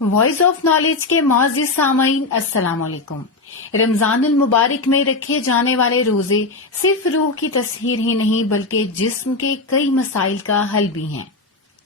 Voice of knowledge کے معزز سامعین السلام علیکم۔ رمضان المبارک میں رکھے جانے والے روزے صرف روح کی تطہیر ہی نہیں بلکہ جسم کے کئی مسائل کا حل بھی ہیں۔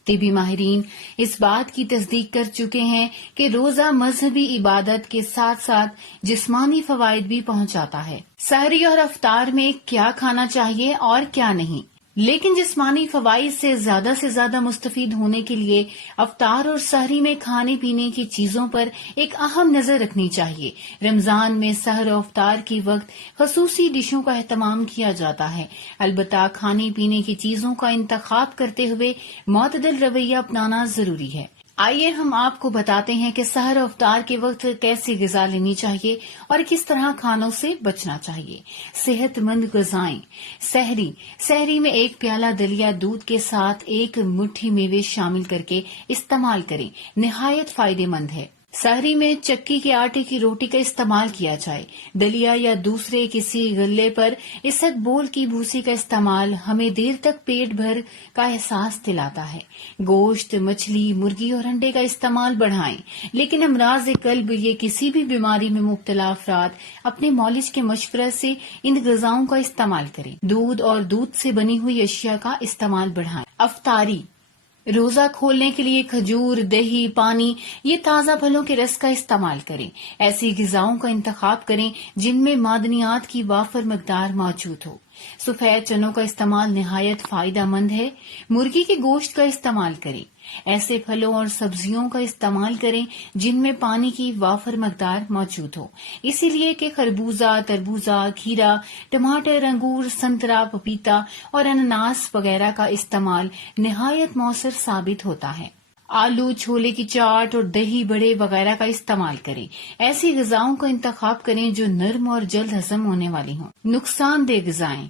طبی ماہرین اس بات کی تصدیق کر چکے ہیں کہ روزہ مذہبی عبادت کے ساتھ ساتھ جسمانی فوائد بھی پہنچاتا ہے۔ سحری اور افطار میں کیا کھانا چاہیے اور کیا نہیں، لیکن جسمانی فوائد سے زیادہ مستفید ہونے کے لیے افطار اور سحری میں کھانے پینے کی چیزوں پر ایک اہم نظر رکھنی چاہیے۔ رمضان میں سحر و افطار کے وقت خصوصی ڈشوں کا اہتمام کیا جاتا ہے، البتہ کھانے پینے کی چیزوں کا انتخاب کرتے ہوئے معتدل رویہ اپنانا ضروری ہے۔ آئیے ہم آپ کو بتاتے ہیں کہ سحر و افطار کے وقت کیسی غذا لینی چاہیے اور کس طرح کھانوں سے بچنا چاہیے۔ صحت مند غذائیں۔ سحری میں 1 پیالہ دلیا دودھ کے ساتھ 1 مٹھی میوے شامل کرکے استعمال کریں، نہایت فائدہ مند ہے۔ سحری میں چکی کے آٹے کی روٹی کا استعمال کیا جائے۔ دلیا یا دوسرے کسی غلے پر اسد بول کی بھوسی کا استعمال ہمیں دیر تک پیٹ بھر کا احساس دلاتا ہے۔ گوشت، مچھلی، مرغی اور انڈے کا استعمال بڑھائیں، لیکن امراض قلب یا کسی بھی بیماری میں مبتلا افراد اپنے معالج کے مشورے سے ان غذاؤں کا استعمال کریں۔ دودھ اور دودھ سے بنی ہوئی اشیاء کا استعمال بڑھائیں۔ افطاری۔ روزہ کھولنے کے لیے کھجور، دہی، پانی، یہ تازہ پھلوں کے رس کا استعمال کریں۔ ایسی غذاؤں کا انتخاب کریں جن میں معدنیات کی وافر مقدار موجود ہو۔ سفید چنوں کا استعمال نہایت فائدہ مند ہے۔ مرغی کے گوشت کا استعمال کریں۔ ایسے پھلوں اور سبزیوں کا استعمال کریں جن میں پانی کی وافر مقدار موجود ہو، اسی لیے کہ خربوزہ، تربوزہ، کھیرا، ٹماٹر، انگور، سنترا، پپیتا اور انناس وغیرہ کا استعمال نہایت مؤثر ثابت ہوتا ہے۔ آلو، چھولے کی چاٹ اور دہی بڑے وغیرہ کا استعمال کریں۔ ایسی غذاؤں کا انتخاب کریں جو نرم اور جلد ہضم ہونے والی ہوں۔ نقصان دہ غذائیں۔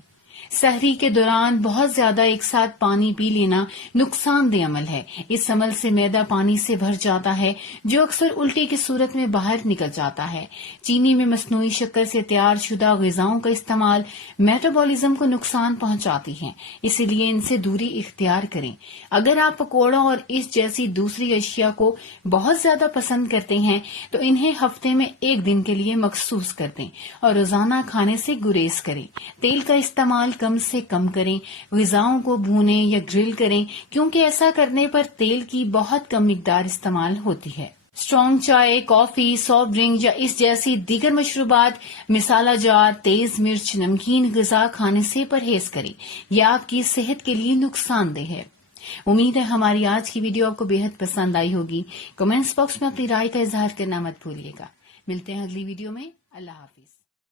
سحری کے دوران بہت زیادہ ایک ساتھ پانی پی لینا نقصان دہ عمل ہے۔ اس عمل سے معدہ پانی سے بھر جاتا ہے جو اکثر الٹی کی صورت میں باہر نکل جاتا ہے۔ چینی میں مصنوعی شکر سے تیار شدہ غذاؤں کا استعمال میٹابولزم کو نقصان پہنچاتی ہے، اسی لیے ان سے دوری اختیار کریں۔ اگر آپ پکوڑوں اور اس جیسی دوسری اشیاء کو بہت زیادہ پسند کرتے ہیں تو انہیں ہفتے میں 1 دن کے لیے مخصوص کر دیں اور روزانہ کھانے سے گریز کریں۔ تیل کا استعمال کم سے کم کریں۔ غذاؤں کو بھونیں یا گرل کریں کیونکہ ایسا کرنے پر تیل کی بہت کم مقدار استعمال ہوتی ہے۔ اسٹرانگ چائے، کافی، سافٹ ڈرنک یا اس جیسی دیگر مشروبات، مسالہ جات، تیز مرچ، نمکین غذا کھانے سے پرہیز کریں۔ یہ آپ کی صحت کے لیے نقصان دہ ہے۔ امید ہے ہماری آج کی ویڈیو آپ کو بے حد پسند آئی ہوگی۔ کمنٹس باکس میں اپنی رائے کا اظہار کرنا مت بھولیے گا۔ ملتے ہیں اگلی ویڈیو میں۔ اللہ حافظ۔